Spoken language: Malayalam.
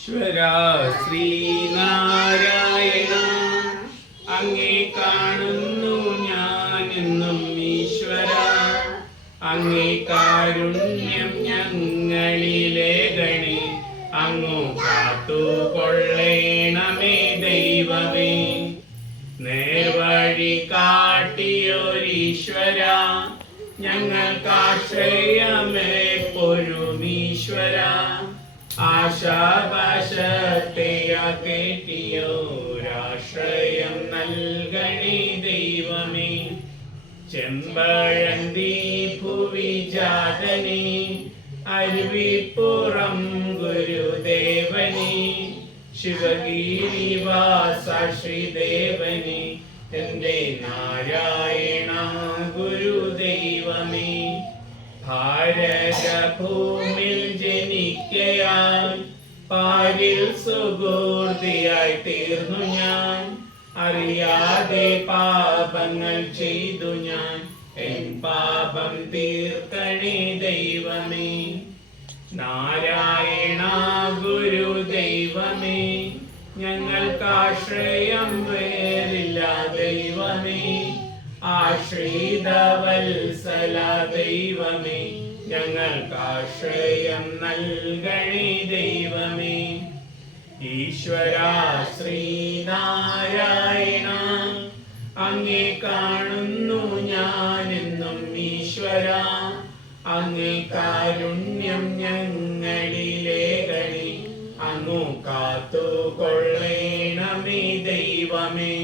ഈശ്വരാ ശ്രീനാരായണ, അങ്ങേ കാണുന്നു ഞാനെന്നും ഈശ്വര. അങ്ങേ കാരുണ്യം ഞങ്ങളിലേകണേ, അങ്ങു കാത്തുകൊള്ളേണമേ ദൈവമേ. നേർവഴി കാട്ടിയൊരീശ്വര, ഞങ്ങൾക്കാശ്രയമേപ്പൊരും ഈശ്വര. ആശാപാശത്തെയാകേറ്റിയോരാശ്രയം നൽകണേ ദൈവമേ. ചെമ്പഴന്തി ഭുവി ജാതനേ, അരുവിപ്പുറം ഗുരുദേവനേ, ശിവഗിരിവാസ ശ്രീദേവനേ, എന്റെ നാരായണ ഗുരുദൈവമേ. ഭാരതഭൂമിൽ ജനിക്കയാൽ പാരിൽ സുഗൂർത്തിയായി തീർന്നു ഞാൻ. അറിയാതെ പാപങ്ങൾ ചെയ്തു ഞാൻ, എൻ പാപം തീർക്കണേ ദൈവമേ. നാരായണ ഗുരുദൈവമേ, ഞങ്ങൾക്കാശ്രയം വേറില്ല ദൈവമേ. ആശ്രിതവത്സല ദൈവമേ, ഞങ്ങൾക്കാശ്രയം നൽകണേ ദൈവമേ. ഈശ്വരാ ശ്രീനാരായണ, അങ്ങേ കാണുന്നു ഞാനെന്നും ഈശ്വര. അങ്ങേ കാരുണ്യം ഞങ്ങളിലേകണേ, അങ്ങു കാത്തുകൊള്ളേണമേ ദൈവമേ.